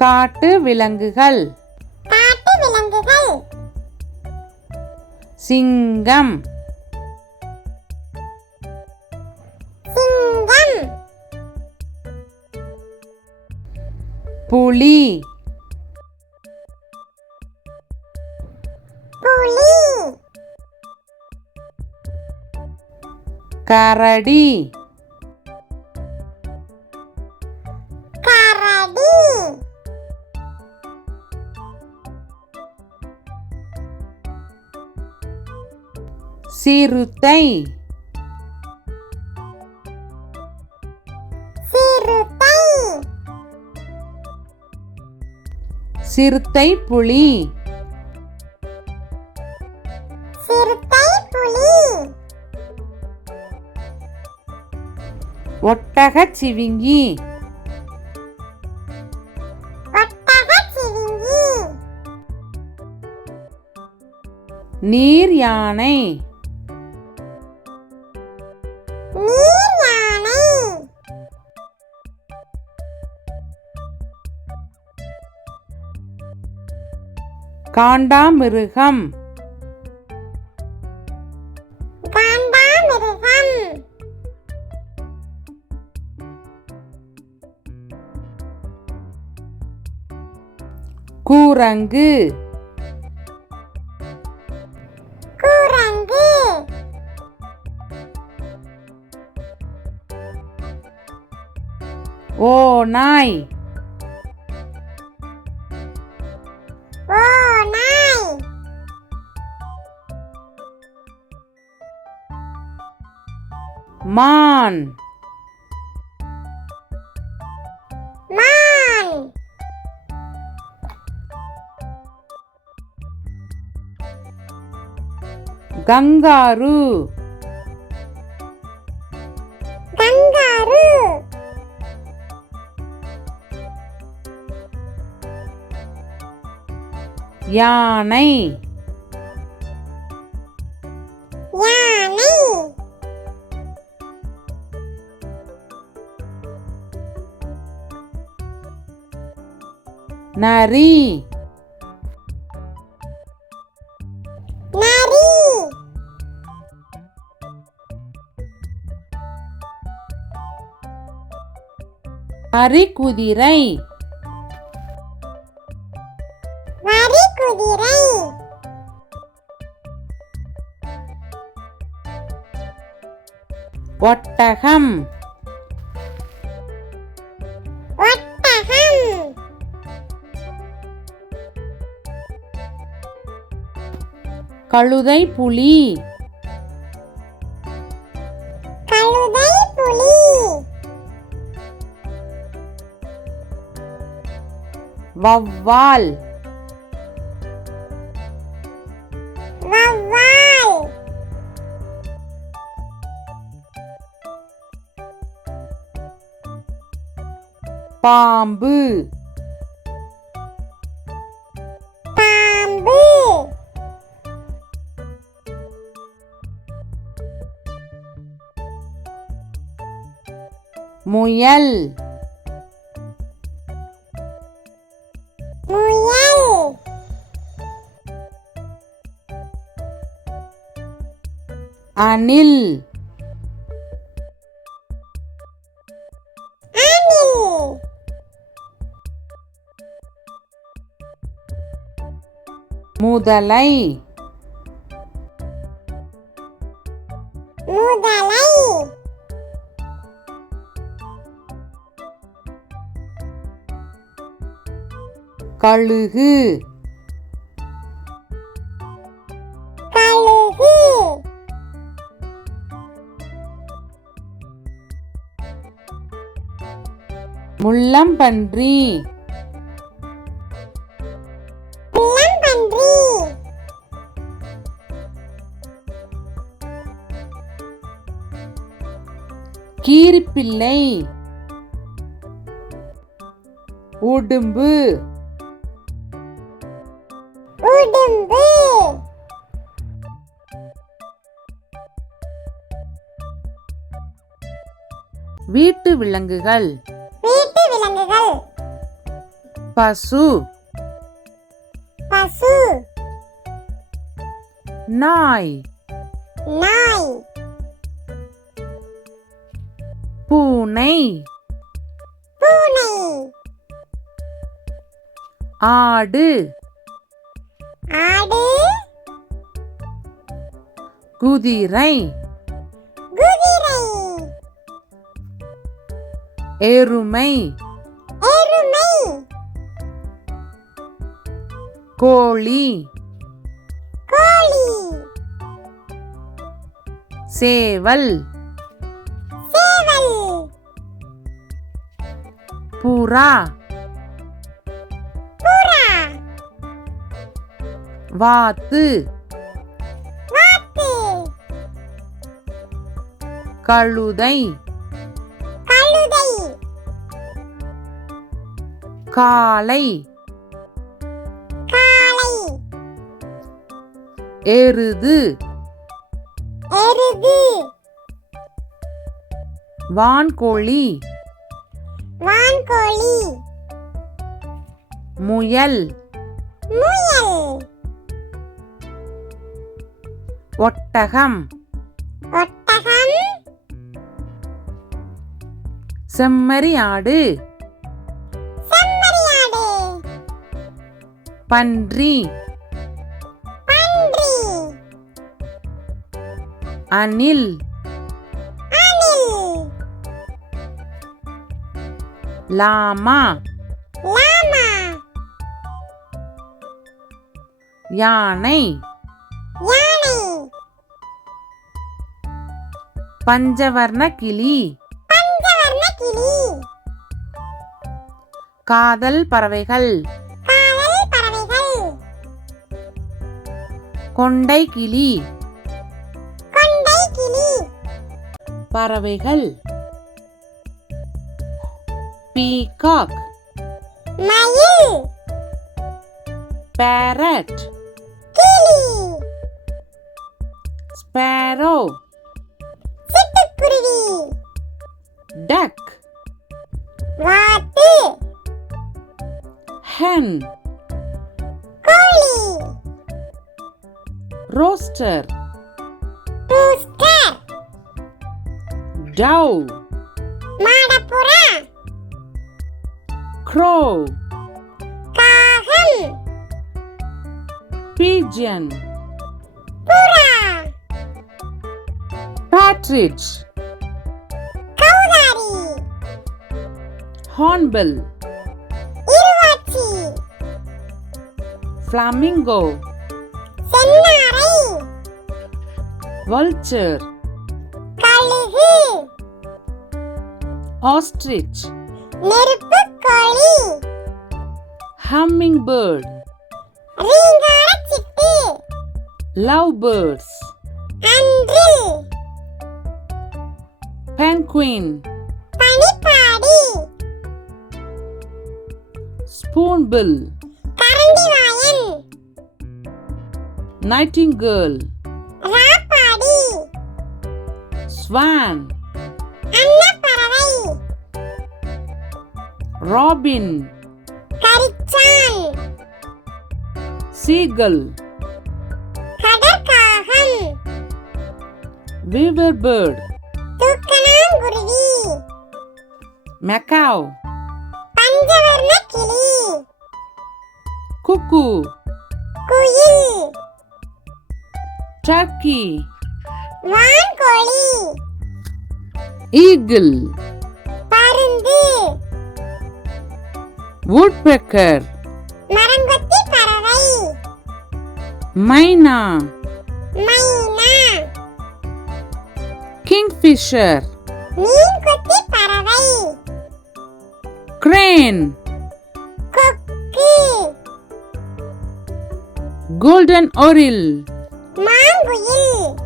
காட்டு விலங்குகள். காட்டு விலங்குகள். சிங்கம். சிங்கம். புலி. புலி. கரடி. கரடி. சிறுத்தை. சிறுத்தை. சிறுத்தை புலி. சிறுத்தை புலி. ஒட்டகச்சிவிங்கி. ஒட்டகச்சிவிங்கி. நீர் யானை. நீர் யானை. காண்டாமிருகம். காண்டாமிருகம். கூரங்கு. குரங்கு. ஓநாய். ஓநாய். மான். மான். கங்காரு. கங்காரு. யானை. யானை. நரி. நரி. நரிக்குதிரை. நரிக்குதிரை. ஒட்டகம். ஒட்டகம். கழுதை புலி. கழுதை புலி. வௌவால். வௌவால். பாம்பு. பாம்பு. முயல். முயல். அணில். அணில். முதலை. முதலை. கழுகு. கழுகு. முள்ளம்பன்றி. முள்ளம்பன்றி. கீரிப்பிள்ளை. உடும்பு. உடும்பு. வீட்டு விலங்குகள். வீட்டு விலங்குகள். பசு பசு நாய் நாய் பூனை பூனை ஆடு ஆடு குதிரை குதிரை எருமை எருமை கோழி கோழி சேவல் சேவல் புறா புறா வாத்து வாத்து கழுதை கழுதை காளை காளை எருது எருது வான்கோழி வான்கோழி முயல் முயல் ஒட்டகம் ஒட்டகம் செம்மறியாடு செம்மறியாடு பன்றி பன்றி அணில் அணில் லாமா லாமா யானை யானை பஞ்சவர்ண கிளி பஞ்சவர்ண கிளி காதல் பறவைகள் காவல் பறவைகள் கொண்டை கிளி கொண்டை கிளி பறவைகள் பீகாக் மயில் parrot கிளி sparrow சிட்டுக்குருவி duck வாத்து hen கோழி rooster ரூஸ்டர் dove மாடப்புறா crow காகம் pigeon புறா partridge கௌதாரி hornbill இருவாச்சி flamingo செந்நாரை vulture கழுகு ostrich நெருப்புக்கோழி hummingbird ரீங்காரச்சிட்டு lovebirds அன்றில் penguin பனிப்பாடி spoonbill கரண்டிவாயன் nightingale ராப்பாடி swan அன்னப்பறவை robin கரிச்சான் seagull கடற்காகம் weaver bird தூக்கணாங்குருவி macaw பஞ்சவர்ண கிளி cuckoo குயில் turkey வான்கோழி eagle பருந்து woodpecker மரங்கொத்தி பறவை மைனா மைனா kingfisher மீன்கொத்தி பறவை crane கொக்கு golden oriole மாங்குயில்